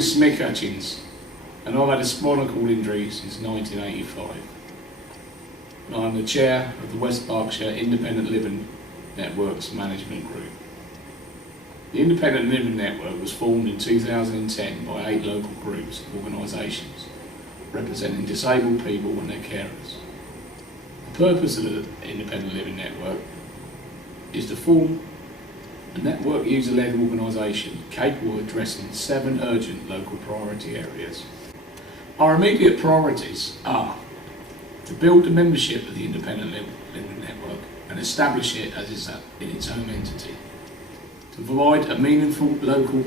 name's Mick Hutchins, and I've had a spinal cord injury since 1985. And I'm the chair of the West Berkshire Independent Living Network's management group. The Independent Living Network was formed in 2010 by 8 local groups and organisations representing disabled people and their carers. The purpose of the Independent Living Network is to form a network user-led organisation capable of addressing 7 urgent local priority areas. Our immediate priorities are to build the membership of the Independent Living Network and establish it as in its own entity, to provide a meaningful local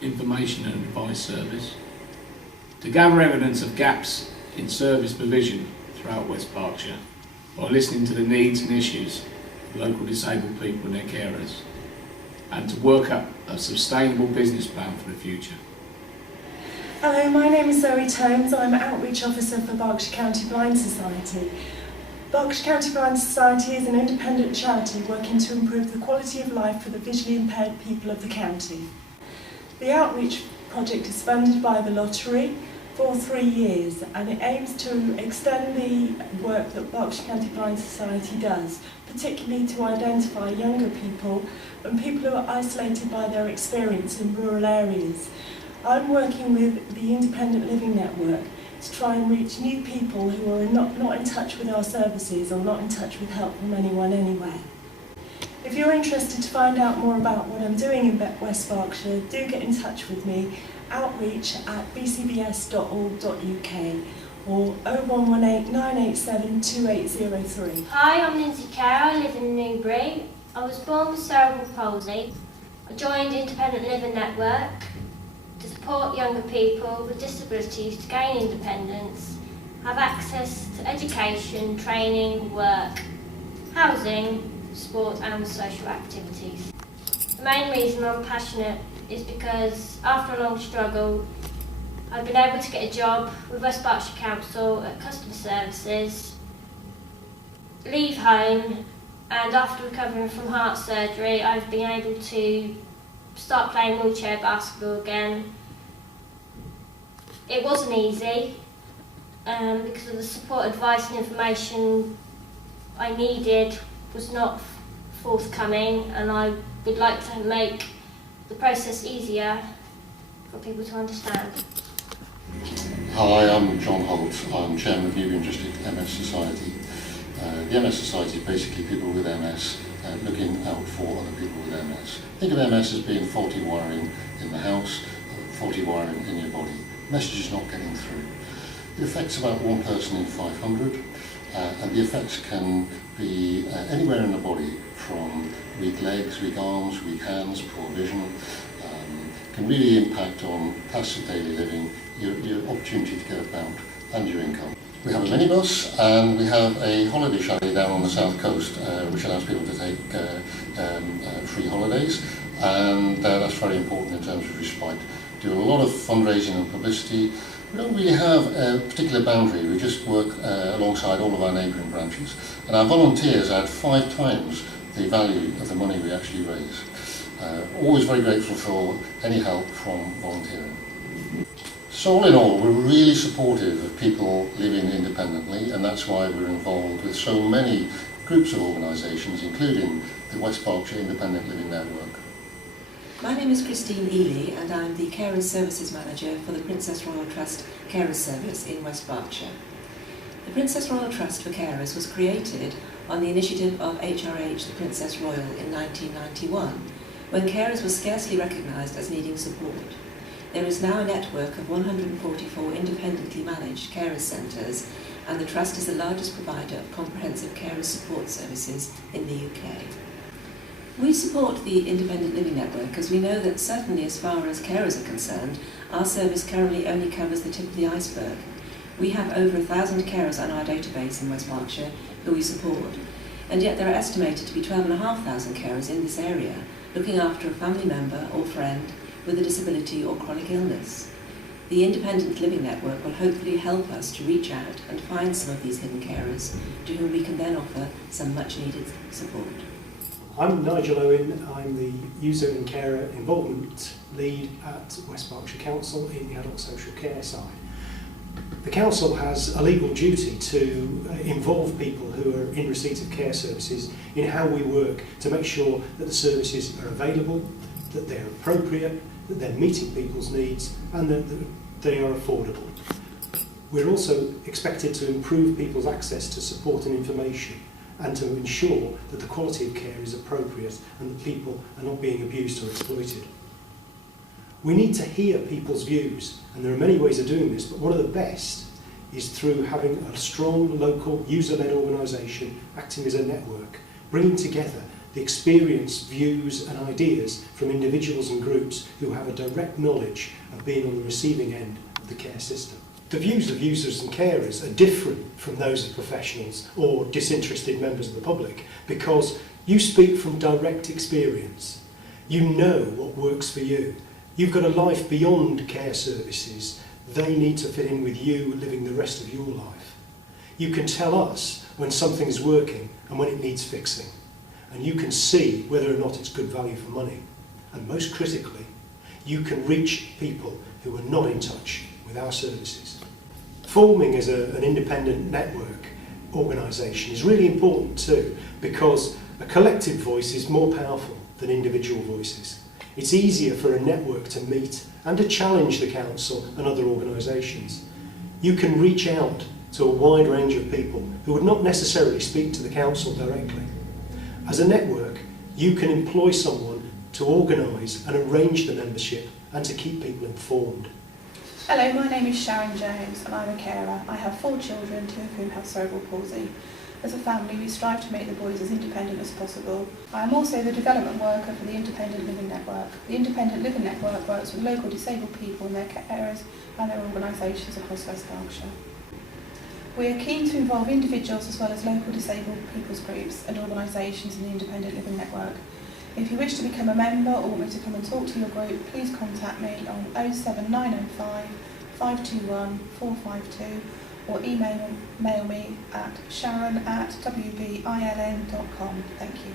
information and advice service, to gather evidence of gaps in service provision throughout West Berkshire by listening to the needs and issues of local disabled people and their carers, and to work up a sustainable business plan for the future. Hello, my name is Zoe Tomes. I'm Outreach Officer for Berkshire County Blind Society. Berkshire County Blind Society is an independent charity working to improve the quality of life for the visually impaired people of the county. The Outreach project is funded by the lottery for 3 years, and it aims to extend the work that Berkshire County Blind Society does, particularly to identify younger people and people who are isolated by their experience in rural areas. I'm working with the Independent Living Network to try and reach new people who are not in touch with our services or not in touch with help from anyone anywhere. If you're interested to find out more about what I'm doing in West Berkshire, do get in touch with me, outreach@bcbs.org.uk or 0118 987 2803. Hi, I'm Lindsay Carr. I live in Newbury. I was born with cerebral palsy. I joined Independent Living Network to support younger people with disabilities to gain independence, have access to education, training, work, housing, sport and social activities. The main reason I'm passionate is because after a long struggle I've been able to get a job with West Berkshire Council at customer services, leave home, and after recovering from heart surgery I've been able to start playing wheelchair basketball again. It wasn't easy because of the support, advice and information I needed was not forthcoming, and I would like to make the process easier for people to understand. Hi, I'm John Holt. I'm Chairman of Wbiln District MS Society. The MS Society is basically people with MS looking out for other people with MS. Think of MS as being faulty wiring in the house, faulty wiring in your body. Message is not getting through. It affects about 1 person in 500, and the effects can be anywhere in the body, from weak legs, weak arms, weak hands, poor vision. Can really impact on tasks of daily living, your opportunity to get about and your income. We have a minibus and we have a holiday chalet down on the south coast which allows people to take free holidays, and that's very important in terms of respite. Do a lot of fundraising and publicity. We don't really have a particular boundary, we just work alongside all of our neighbouring branches, and our volunteers add 5 times the value of the money we actually raise. Always very grateful for any help from volunteering. So all in all, we're really supportive of people living independently, and that's why we're involved with so many groups of organisations, including the West Berkshire Independent Living Network. My name is Christine Ely, and I'm the Carers Services Manager for the Princess Royal Trust Carers Service in West Berkshire. The Princess Royal Trust for Carers was created on the initiative of HRH, the Princess Royal, in 1991, when carers were scarcely recognised as needing support. There is now a network of 144 independently managed carers centres, and the Trust is the largest provider of comprehensive carers support services in the UK. We support the Independent Living Network as we know that certainly as far as carers are concerned, our service currently only covers the tip of the iceberg. We have over 1,000 carers on our database in West Berkshire who we support, and yet there are estimated to be 12,500 carers in this area, looking after a family member or friend with a disability or chronic illness. The Independent Living Network will hopefully help us to reach out and find some of these hidden carers to whom we can then offer some much needed support. I'm Nigel Owen. I'm the User and Carer Involvement Lead at West Berkshire Council in the adult social care side. The Council has a legal duty to involve people who are in receipt of care services in how we work to make sure that the services are available, that they're appropriate, that they're meeting people's needs and that they are affordable. We're also expected to improve people's access to support and information and to ensure that the quality of care is appropriate and that people are not being abused or exploited. We need to hear people's views, and there are many ways of doing this, but one of the best is through having a strong local user-led organisation acting as a network, bringing together the experience, views and ideas from individuals and groups who have a direct knowledge of being on the receiving end of the care system. The views of users and carers are different from those of professionals or disinterested members of the public because you speak from direct experience. You know what works for you. You've got a life beyond care services. They need to fit in with you living the rest of your life. You can tell us when something is working and when it needs fixing. And you can see whether or not it's good value for money. And most critically, you can reach people who are not in touch with our services. Forming as an independent network organisation is really important too, because a collective voice is more powerful than individual voices. It's easier for a network to meet and to challenge the council and other organisations. You can reach out to a wide range of people who would not necessarily speak to the council directly. As a network, you can employ someone to organise and arrange the membership and to keep people informed. Hello, my name is Sharon Jones and I'm a carer. I have 4 children, 2 of whom have cerebral palsy. As a family, we strive to make the boys as independent as possible. I am also the development worker for the Independent Living Network. The Independent Living Network works with local disabled people and their carers and their organisations across West Berkshire. We are keen to involve individuals as well as local disabled people's groups and organisations in the Independent Living Network. If you wish to become a member or want me to come and talk to your group, please contact me on 07905 521 452 or mail me at sharon@wbiln.com. Thank you.